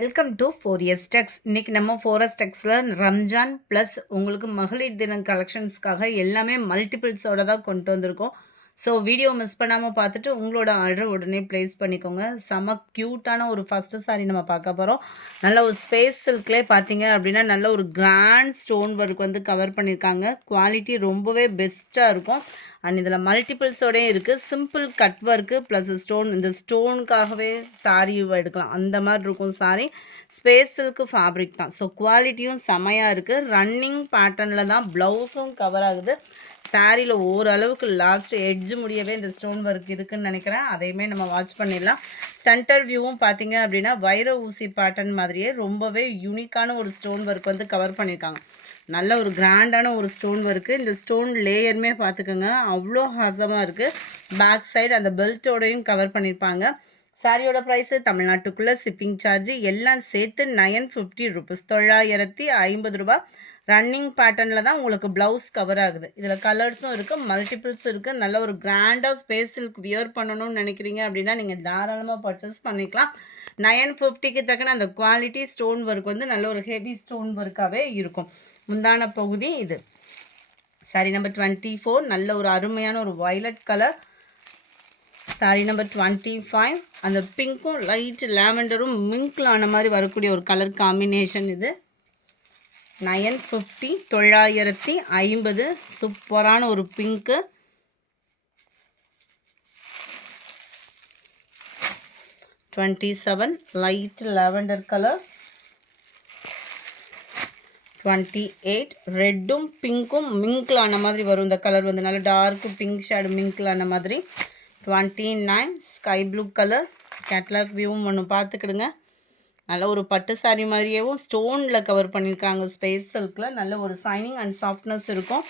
Welcome to 4S Techs. இன்னைக்கு நம்ம 4S Techsல Ramzan plus உங்களுக்கு மகளிர் தினம் கலெக்ஷன்ஸ்க்காக எல்லாமே மல்டிபிள்ஸோட தான் கொண்டு வந்திருக்கோம். ஸோ வீடியோ மிஸ் பண்ணாமல் பார்த்துட்டு உங்களோட ஆர்டர் உடனே ப்ளேஸ் பண்ணிக்கோங்க. செம க்யூட்டான ஒரு ஃபஸ்ட்டு சாரீ நம்ம பார்க்க போகிறோம். நல்ல ஒரு ஸ்பேஸ் சில்க்லேயே பார்த்தீங்க அப்படின்னா நல்ல ஒரு கிராண்ட் ஸ்டோன் ஒர்க் வந்து கவர் பண்ணியிருக்காங்க. குவாலிட்டி ரொம்பவே பெஸ்ட்டாக இருக்கும். அண்ட் இதில் மல்டிபிள்ஸோடய இருக்குது. Simple cut work plus stone, இந்த ஸ்டோனுக்காகவே சாரீ எடுக்கலாம் அந்த மாதிரி இருக்கும் சாரீ. ஸ்பேஸ் சில்க்கு ஃபேப்ரிக் தான். ஸோ குவாலிட்டியும் செமையாக இருக்குது. ரன்னிங் பேட்டர்னில் தான் ப்ளவுஸும் கவர் ஆகுது. சாரியில் ஓரளவுக்கு லாஸ்ட் எட்ஜ் முடியவே இந்த ஸ்டோன் ஒர்க் இருக்குதுன்னு நினைக்கிறேன். அதையுமே நம்ம வாட்ச் பண்ணிடலாம். சென்டர் வியூவும் பார்த்தீங்க அப்படின்னா வைர ஊசி பேட்டர்ன் மாதிரியே ரொம்பவே யூனிக்கான ஒரு ஸ்டோன் ஒர்க் வந்து கவர் பண்ணியிருக்காங்க. நல்ல ஒரு கிராண்டான ஒரு ஸ்டோன் ஒர்க்கு. இந்த ஸ்டோன் லேயருமே பார்த்துக்கோங்க, அவ்வளோ ஹாசமாக இருக்குது. பேக் சைடு அந்த பெல்ட்டோடையும் கவர் பண்ணியிருப்பாங்க. சாரியோட ப்ரைஸு தமிழ்நாட்டுக்குள்ளே ஷிப்பிங் சார்ஜ் எல்லாம் சேர்த்து 950 ருபீஸ், 950 ரூபா. ரன்னிங் பேட்டர்னில் தான் உங்களுக்கு ப்ளவுஸ் கவர் ஆகுது. இதில் கலர்ஸும் இருக்குது, மல்டிபிள்ஸும் இருக்குது. நல்ல ஒரு கிராண்டாக ஸ்பேஸ் சில்க் வியர் பண்ணணும்னு நினைக்கிறீங்க அப்படின்னா நீங்கள் தாராளமாக பர்ச்சேஸ் பண்ணிக்கலாம். 950க்கு தக்கன அந்த குவாலிட்டி ஸ்டோன் ஒர்க் வந்து நல்ல ஒரு ஹெவி ஸ்டோன் ஒர்க்காகவே இருக்கும். முந்தான பகுதி இது. சாரி நம்பர் 24 நல்ல ஒரு அருமையான ஒரு வயலட் கலர். சாரி நம்பர் 25 அந்த பிங்க்கும் லைட் லாவெண்டரும் மிங்கில் ஆன மாதிரி வரக்கூடிய ஒரு கலர் காம்பினேஷன். இது 950, 950. சூப்பரான ஒரு பிங்க்கு. 27 light lavender colour. 28 ரெட்டும் பிங்க்கும் மிங்கில் ஆன மாதிரி வரும். இந்த கலர் வந்து நல்ல டார்க் பிங்க் ஷேடு மிங்கில் ஆன மாதிரி. 29 ஸ்கை ப்ளூ கலர். கேட்லாக் வியூவும் ஒன்று பார்த்துக்கிடுங்க. நல்ல ஒரு பட்டு சாரி மாதிரியேவும் ஸ்டோனில் கவர் பண்ணியிருக்காங்க. ஸ்பேஸ் சில்கில் நல்ல ஒரு சைனிங் அண்ட் சாஃப்ட்னஸ் இருக்கும்.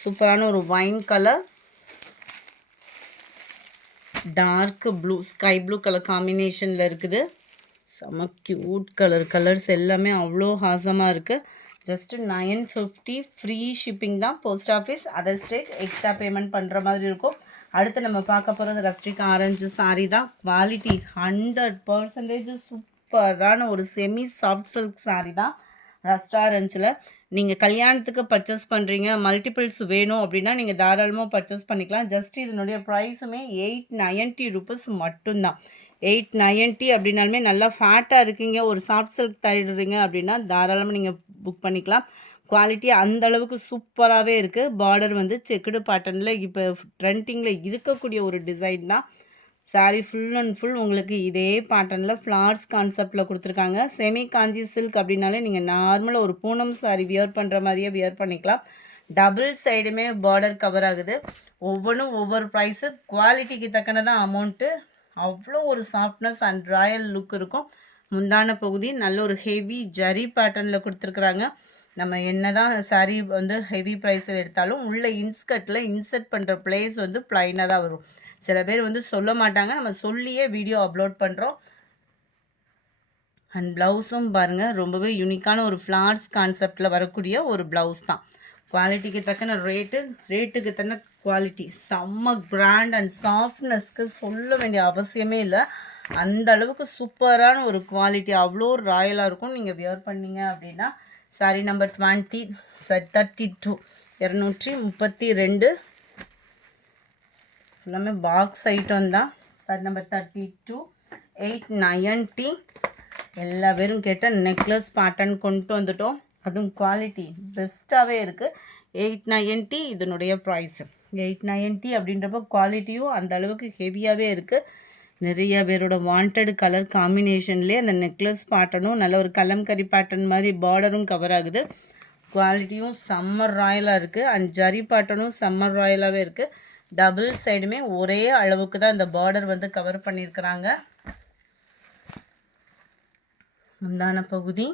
சூப்பரான ஒரு wine colour, dark blue, sky blue colour காம்பினேஷனில் இருக்குது. செம்ம க்யூட் கலர். கலர்ஸ் எல்லாமே அவ்வளோ ஹாசமாக இருக்குது. ஜஸ்ட்டு 950 ஃப்ரீ ஷிப்பிங் தான். Post office, other state extra payment பண்ணுற மாதிரி இருக்கும். அடுத்து நம்ம பார்க்க போகிறது ரஸ்டிக் ஆரஞ்சு சாரீ தான். குவாலிட்டி 100% சூப்பரான ஒரு செமி சாஃப்ட் சில்க் சாரீ தான். ரஸ்ட் ஆரஞ்சில் நீங்கள் கல்யாணத்துக்கு பர்ச்சேஸ் பண்ணுறீங்க, மல்டிபிள்ஸ் வேணும் அப்படின்னா நீங்கள் தாராளமாக பர்ச்சேஸ் பண்ணிக்கலாம். ஜஸ்ட் இதனுடைய ப்ரைஸுமே 890 ருபீஸ் மட்டும்தான். 890 அப்படின்னாலுமே நல்லா ஃபேட்டாக இருக்கீங்க, ஒரு சாஃப்ட் சில்க் தருறீங்க அப்படின்னா தாராளமாக நீங்கள் புக் பண்ணிக்கலாம். குவாலிட்டி அந்தளவுக்கு சூப்பராகவே இருக்குது. பார்டர் வந்து செக்குடு பேட்டர்னில் இப்போ ட்ரெண்டிங்கில் இருக்கக்கூடிய ஒரு டிசைன் தான். சாரீ ஃபுல் அண்ட் ஃபுல் உங்களுக்கு இதே பேட்டர்னில் ஃப்ளார்ஸ் கான்செப்டில் கொடுத்துருக்காங்க. செமி காஞ்சி சில்க் அப்படின்னாலே நீங்கள் நார்மலாக ஒரு பூனம் சாரீ வியர் பண்ணுற மாதிரியே வியர் பண்ணிக்கலாம். டபுள் சைடுமே பார்டர் கவர் ஆகுது. ஒவ்வொன்றும் ஒவ்வொரு ப்ரைஸு. குவாலிட்டிக்கு தக்கனதான் அமௌண்ட்டு. அவ்வளோ ஒரு சாஃப்ட்னஸ் அண்ட் ராயல் லுக் இருக்கும். முந்தான பகுதி நல்ல ஒரு ஹெவி ஜரி பேட்டர்னில் கொடுத்துருக்குறாங்க. நம்ம என்ன தான் சாரீ வந்து ஹெவி ப்ரைஸில் எடுத்தாலும் உள்ள இன்ஸ்கர்ட்டில் இன்சர்ட் பண்ணுற பிளேஸ் வந்து ப்ளைனாக தான் வரும். சில பேர் வந்து சொல்ல மாட்டாங்க, நம்ம சொல்லியே வீடியோ அப்லோட் பண்ணுறோம். அண்ட் ப்ளவுஸும் பாருங்கள், ரொம்பவே யூனிக்கான ஒரு ஃப்ளார்ஸ் கான்செப்டில் வரக்கூடிய ஒரு ப்ளவுஸ் தான். குவாலிட்டிக்கு தக்கன ரேட்டுக்கு தக்கன குவாலிட்டி. செம்ம கிராண்ட் அண்ட் சாஃப்ட்னஸ்க்கு சொல்ல வேண்டிய அவசியமே இல்லை. அந்த அளவுக்கு சூப்பரான ஒரு குவாலிட்டி, அவ்வளோ ராயலாக இருக்கும். நீங்கள் வியர் பண்ணீங்க அப்படின்னா சாரி நம்பர் 32 232 எல்லாமே பாக்ஸ் ஐட்டம் தான். Sorry number 32 890. எல்லா பேரும் கேட்டால் நெக்லஸ் பேட்டர்ன் கொண்டு வந்துட்டோம். அதுவும் குவாலிட்டி பெஸ்ட்டாகவே இருக்குது. 890 இதனுடைய ப்ரைஸு. 890 அப்படின்றப்போ குவாலிட்டியும் அந்த அளவுக்கு ஹெவியாகவே இருக்குது. நிறைய பேரோட வாண்டட் கலர் காம்பினேஷன்லேயே அந்த நெக்லஸ் பேட்டர்னும் நல்ல ஒரு கலம்கரி பேட்டர்ன் மாதிரி பார்டரும் கவர் ஆகுது. குவாலிட்டியும் செம்மர் ராயலாக இருக்குது. அண்ட் ஜரி பேட்டர்னும் செம்மர் ராயலாகவே இருக்குது. டபுள் சைடுமே ஒரே அளவுக்கு தான் இந்த பார்டர் வந்து கவர் பண்ணியிருக்கிறாங்க. முந்தான பகுதி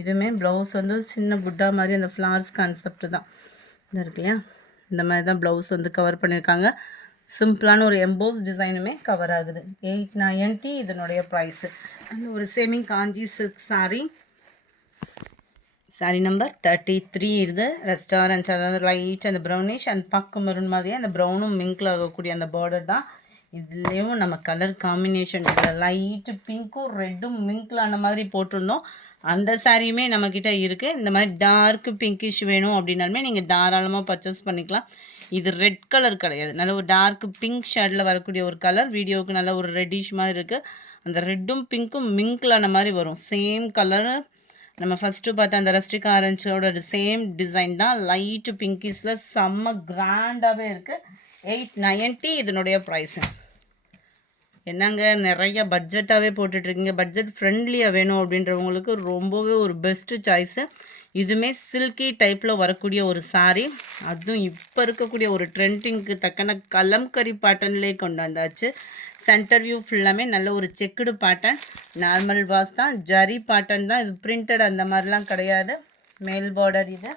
இதுவுமே ப்ளவுஸ் வந்து சின்ன புட்டா மாதிரி அந்த ஃப்ளார்ஸ் கான்செப்ட் தான் இது இருக்கு இல்லையா, இந்த மாதிரி தான் ப்ளவுஸ் வந்து கவர் பண்ணியிருக்காங்க. சிம்பிளான ஒரு எம்போஸ் டிசைனுமே கவர் ஆகுது. 890 இதனுடைய ப்ரைஸு. அண்ட் ஒரு செமி காஞ்சி சில்க் சாரீ. சாரீ நம்பர் 33 இது. ரெஸ்டாரண்ட்ஸ், அதாவது லைட் அந்த ப்ரௌனிஷ் அண்ட் பக்கு மெரூன் மாதிரியே அந்த ப்ரௌனும் மிங்கில் ஆகக்கூடிய அந்த பார்டர் தான். இதுலேயும் நம்ம கலர் காம்பினேஷன் லைட்டு பிங்க்கும் ரெட்டும் மிங்க்லான மாதிரி போட்டிருந்தோம். அந்த சாரியுமே நம்மக்கிட்ட இருக்குது. இந்த மாதிரி டார்க் பிங்கிஷ் வேணும் அப்படின்னாலுமே நீங்கள் தாராளமாக பர்ச்சேஸ் பண்ணிக்கலாம். இது ரெட் கலர் கிடையாது, நல்ல ஒரு டார்க் பிங்க் ஷேடில் வரக்கூடிய ஒரு கலர். வீடியோவுக்கு நல்ல ஒரு ரெட்டிஷ் மாதிரி இருக்குது. அந்த ரெட்டும் பிங்க்கும் மிங்க்லான மாதிரி வரும். சேம் கலரு நம்ம ஃபஸ்ட்டு பார்த்த அந்த ரஸ்டிக் ஆரஞ்சோட சேம் டிசைன் தான். லைட்டு பிங்கிஸில் செம்ம கிராண்டாகவே இருக்குது. 890 இதனுடைய ப்ரைஸு. என்னங்க நிறைய பட்ஜெட்டாகவே போட்டுட்ருக்கீங்க, பட்ஜெட் ஃப்ரெண்ட்லியாக வேணும் அப்படின்றவங்களுக்கு ரொம்பவே ஒரு பெஸ்ட்டு சாய்ஸு. இதுவுமே சில்கி டைப்பில் வரக்கூடிய ஒரு சாரீ, அதுவும் இப்போ இருக்கக்கூடிய ஒரு ட்ரெண்டிங்க்கு தக்கன கலம்கரி பேட்டர்ன்லேயே கொண்டு வந்தாச்சு. சென்டர் வியூ ஃபுல்லாமே நல்ல ஒரு செக்குடு பேட்டர்ன், நார்மல் வாஸ் தான், ஜரி பேட்டர்ன் தான். இது பிரிண்டட் அந்த மாதிரிலாம் கிடையாது. மேல் பார்டர் இது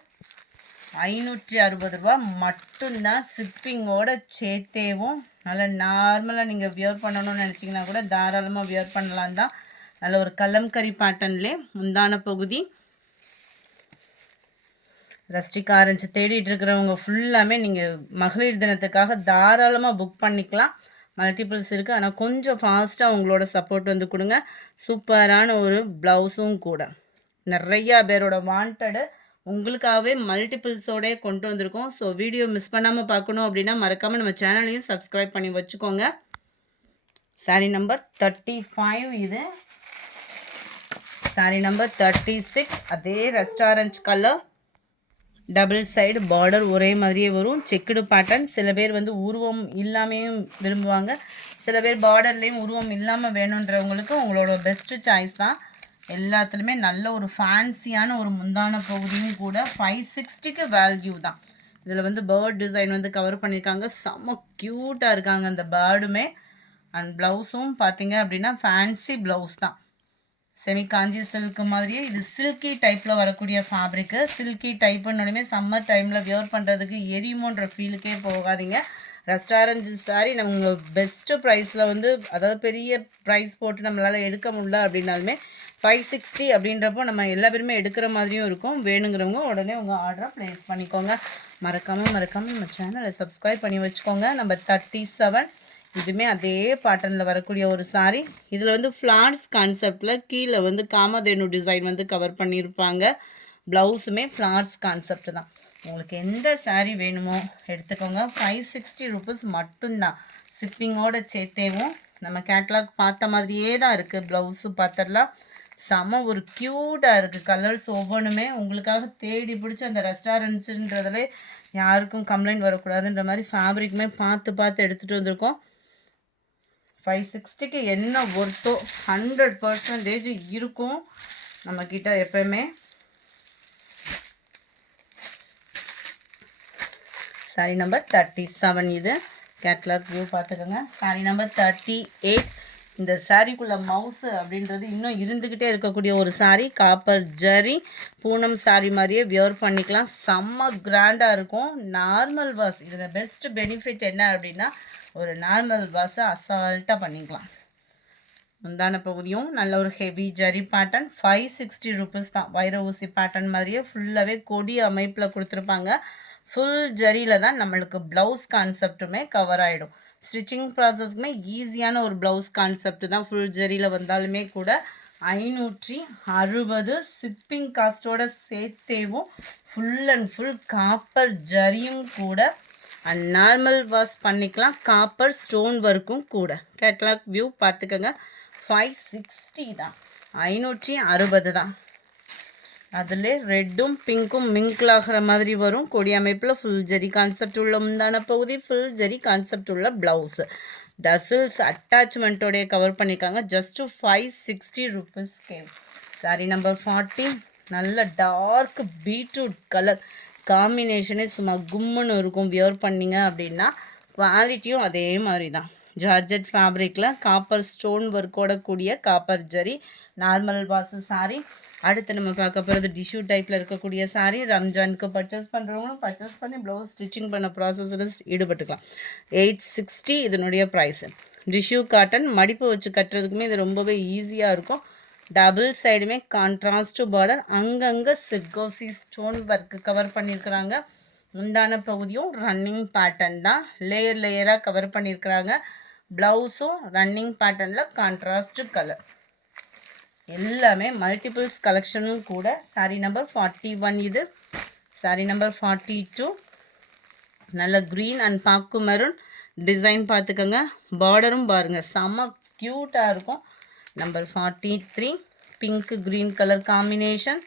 560 ரூபா மட்டும்தான், ஷிப்பிங்கோட சேர்த்தேவும். நல்லா நார்மலாக நீங்கள் வியர் பண்ணணும்னு நினச்சிங்கன்னா கூட தாராளமாக வியர் பண்ணலாம் தான். நல்ல ஒரு கலம்கரி பேட்டர்ன்லேயே முந்தான பகுதி. ரஸ்டிக் ஆரஞ்சு தேடிட்டு இருக்கிறவங்க ஃபுல்லாமே நீங்கள் மகளிர் தினத்துக்காக தாராளமாக புக் பண்ணிக்கலாம். மல்டிபிள்ஸ் இருக்குது, ஆனால் கொஞ்சம் ஃபாஸ்ட்டாக உங்களோட சப்போர்ட் வந்து கொடுங்க. சூப்பரான ஒரு ப்ளவுஸும் கூட, நிறையா பேரோட வாண்டடு உங்களுக்காகவே மல்டிபிள்ஸோடே கொண்டு வந்திருக்கோம். ஸோ வீடியோ மிஸ் பண்ணாமல் பார்க்கணும் அப்படின்னா மறக்காமல் நம்ம சேனலையும் சப்ஸ்கிரைப் பண்ணி வச்சுக்கோங்க. சாரீ நம்பர் 35 இது. சாரீ நம்பர் 36 அதே restaurant colour, double side border ஒரே மாதிரியே வரும், செக்குடு பேட்டர்ன். சில பேர் வந்து உருவம் இல்லாமையும் விரும்புவாங்க, சில பேர் பார்டர்லேயும் உருவம் இல்லாமல் வேணுன்றவங்களுக்கு உங்களோட பெஸ்ட்டு சாய்ஸ் தான். எல்லாத்துலேயுமே நல்ல ஒரு ஃபேன்சியான ஒரு முந்தான பகுதியும் கூட. 560க்கு வேல்யூ தான். இதில் வந்து பேர்ட் டிசைன் வந்து கவர் பண்ணியிருக்காங்க, செம்ம க்யூட்டாக இருக்காங்க அந்த பேர்டுமே. அண்ட் ப்ளவுஸும் பார்த்தீங்க அப்படின்னா ஃபேன்சி ப்ளவுஸ் தான், செமி காஞ்சி சில்க்கு மாதிரியே. இது சில்கி டைப்பில் வரக்கூடிய ஃபேப்ரிக்கு. சில்கி டைப்புன்னொடனே சம்மர் டைமில் வியர் பண்ணுறதுக்கு எரியுமோன்ற ஃபீலுக்கே போகாதீங்க. ரெஸ்டாரண்ட் சாரி நம்ம பெஸ்ட்டு ப்ரைஸில் வந்து, அதாவது பெரிய ப்ரைஸ் போட்டு நம்மளால் எடுக்க முடியல அப்படின்னாலுமே 560 அப்படின்றப்போ நம்ம எல்லா பேருமே எடுக்கிற மாதிரியும் இருக்கும். வேணுங்கிறவங்க உடனே உங்கள் ஆர்டரை ப்ளேஸ் பண்ணிக்கோங்க. மறக்காமல் நம்ம சேனலை சப்ஸ்கிரைப் பண்ணி வச்சுக்கோங்க. நம்பர் 37 இதுவுமே அதே பேட்டர்னில் வரக்கூடிய ஒரு சாரீ. இதில் வந்து ஃப்ளார்ஸ் கான்செப்டில் கீழே வந்து காமதேனு டிசைன் வந்து கவர் பண்ணியிருப்பாங்க. ப்ளவுஸுமே ஃப்ளார்ஸ் கான்செப்ட் தான். உங்களுக்கு எந்த சாரீ வேணுமோ எடுத்துக்கோங்க. 560 ருபீஸ் மட்டும்தான், ஷிப்பிங்கோடு சேர்த்தேவும். நம்ம கேட்லாக் பார்த்த மாதிரியே தான் இருக்குது. ப்ளவுஸு பார்த்துடலாம், செம ஒரு க்யூட்டாக இருக்குது. கலர்ஸ் ஒவ்வொன்றுமே உங்களுக்காக தேடி பிடிச்சி அந்த ரெஸ்டாரண்ட்ஸுன்றதுலே யாருக்கும் கம்ப்ளைண்ட் வரக்கூடாதுன்ற மாதிரி ஃபேப்ரிக்குமே பார்த்து எடுத்துகிட்டு வந்திருக்கோம். 560க்கு என்ன ஒர்த்தோ 100% இருக்கும் நம்மக்கிட்ட எப்போயுமே. சாரி நம்பர் 37 இது. கேட்லாக் வியூ பார்த்துக்கோங்க. Sorry number 38. இந்த சாரிக்குள்ளே மவுஸு அப்படின்றது இன்னும் இருந்துக்கிட்டே இருக்கக்கூடிய ஒரு சாரீ. காப்பர் ஜரி பூனம் சாரீ மாதிரியே வியர் பண்ணிக்கலாம், செம்ம கிராண்டாக இருக்கும். நார்மல் வாஷ் இதில் பெஸ்ட்டு பெனிஃபிட் என்ன அப்படின்னா, ஒரு நார்மல் வாஷை அசால்ட்டாக பண்ணிக்கலாம். முந்தான பகுதியும் நல்ல ஒரு ஹெவி ஜரி பேட்டர்ன். 560 ருபீஸ் தான். வைர ஊசி பேட்டர்ன் மாதிரியே ஃபுல்லாகவே கொடி அமைப்பில் கொடுத்துருப்பாங்க. ஃபுல் ஜரியில் தான் நம்மளுக்கு ப்ளவுஸ் கான்செப்ட்டுமே கவர் ஆகிடும். ஸ்டிச்சிங் ப்ராசஸ்க்குமே ஈஸியான ஒரு ப்ளவுஸ் கான்செப்ட் தான். ஃபுல் ஜரியில் வந்தாலுமே கூட 560 ஷிப்பிங் காஸ்ட்டோட சேர்த்தேவும். ஃபுல் அண்ட் ஃபுல் காப்பர் ஜரியும் கூட. அண்ட் நார்மல் வாஷ் பண்ணிக்கலாம், காப்பர் ஸ்டோன் ஒர்க்கும் கூட. கேட்லாக் வியூ பார்த்துக்கோங்க. 560 தான், 560 தான். அதில் ரெட்டும் பிங்க்கும் மிங்கிள் ஆகிற மாதிரி வரும். கொடி அமைப்பில் ஃபுல் ஜரி கான்செப்ட் உள்ள முந்தான பகுதி, ஃபுல் ஜரி கான்செப்ட் உள்ள ப்ளவுஸு. டசில்ஸ் அட்டாச்மெண்ட்டோடைய கவர் பண்ணியிருக்காங்க. Just 560 rupees game. Sorry number 40 நல்ல டார்க் பீட்ரூட் கலர் காம்பினேஷனே சும்மா கும்முன்னு இருக்கும். வியர் பண்ணிங்க அப்படின்னா குவாலிட்டியும் அதே மாதிரி தான். ஜார்ஜெட் ஃபேப்ரிக்கில் காப்பர் ஸ்டோன் ஒர்க்கோட கூடிய copper zari normal wash sari. அடுத்து நம்ம பார்க்க போகிறது டிஷ்யூ டைப்பில் இருக்கக்கூடிய சாரீ. ரம்ஜானுக்கு பர்ச்சேஸ் பண்ணுறவங்களும் பர்ச்சேஸ் பண்ணி ப்ளவுஸ் ஸ்டிச்சிங் பண்ண ப்ராசஸில் ஈடுபட்டுக்கலாம். 860 இதனுடைய ப்ரைஸு. டிஷ்யூ காட்டன் மடிப்பு வச்சு கட்டுறதுக்குமே இது ரொம்பவே ஈஸியாக இருக்கும். டபுள் சைடுமே கான்ட்ராஸ்ட் பார்டர், அங்கங்கே சிக்கோசி ஸ்டோன் ஒர்க்கு கவர் பண்ணியிருக்கிறாங்க. முந்தான பகுதியும் ரன்னிங் பேட்டர்ன் தான், லேயராக கவர் பண்ணியிருக்கிறாங்க. ப்ளவுஸும் ரன்னிங் பேட்டர்னில் கான்ட்ராஸ்ட் கலர். எல்லாமே மல்டிபிள்ஸ் கலெக்ஷனும் கூட. சாரீ நம்பர் 41 இது. சாரீ நம்பர் 42 நல்ல க்ரீன் அண்ட் பாக்கு மெரூன் டிசைன் பார்த்துக்கோங்க. பார்டரும் பாருங்கள் செம்ம க்யூட்டாக இருக்கும். Number 43 pink green colour combination.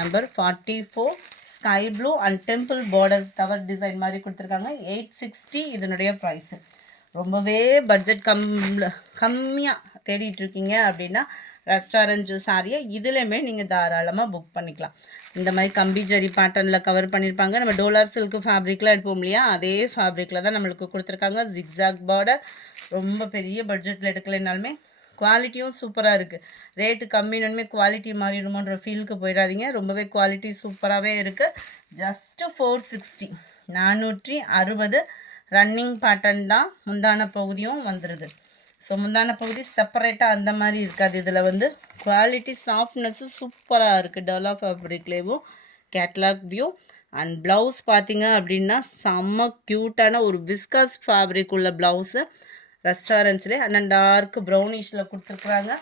Number 44 sky blue and temple border tower design மாதிரி கொடுத்துருக்காங்க. 860 இதனுடைய ப்ரைஸு. ரொம்பவே பட்ஜெட் கம்மியாக தேடிட்டுருக்கீங்க அப்படின்னா ரெஸ்டாரண்ட் சாரியை இதுலேயுமே நீங்கள் தாராளமாக புக் பண்ணிக்கலாம். இந்த மாதிரி கம்பி ஜரி பேட்டர்னில் கவர் பண்ணியிருப்பாங்க. நம்ம டோலா சில்க்கு ஃபேப்ரிக்கில் எடுப்போம் இல்லையா, அதே ஃபேப்ரிக்கில் தான் நம்மளுக்கு கொடுத்துருக்காங்க. Zigzag border. ரொம்ப பெரிய பட்ஜெட்டில் எடுக்கலைனாலுமே குவாலிட்டியும் சூப்பராக இருக்குது. ரேட்டு கம்மினுமே குவாலிட்டி மாறிடுமோன்ற ஃபீலுக்கு போயிடாதீங்க. ரொம்பவே குவாலிட்டி சூப்பராகவே இருக்குது. ஜஸ்ட்டு 460 460 ரன்னிங் பேட்டர்ன் தான். முந்தான பகுதியும் வந்துடுது. ஸோ முந்தான பகுதி செப்பரேட்டாக அந்த மாதிரி இருக்காது. இதில் வந்து குவாலிட்டி சாஃப்ட்னஸ்ஸு சூப்பராக இருக்குது. டோலா ஃபேப்ரிக்லேயும் கேட்லாக் வியூ அண்ட் ப்ளவுஸ் பார்த்தீங்க அப்படின்னா செம்ம க்யூட்டான ஒரு விஸ்காஸ் ஃபேப்ரிக் உள்ள ப்ளவுஸு. ரெஸ்டாரண்ட்ஸ்லேயே அண்ட் டார்க் ப்ரௌனிஷில் கொடுத்துருக்குறாங்க.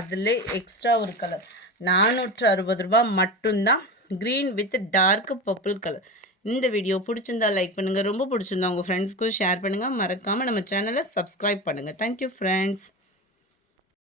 அதில் எக்ஸ்ட்ரா ஒரு கலர் 460 ரூபா மட்டும்தான். Green with dark purple colour. இந்த வீடியோ பிடிச்சிருந்தா லைக் பண்ணுங்கள். ரொம்ப பிடிச்சிருந்தா உங்கள் ஃப்ரெண்ட்ஸ்க்கும் ஷேர் பண்ணுங்கள். மறக்காமல் நம்ம சேனலை சப்ஸ்கிரைப் பண்ணுங்கள். Thank you friends.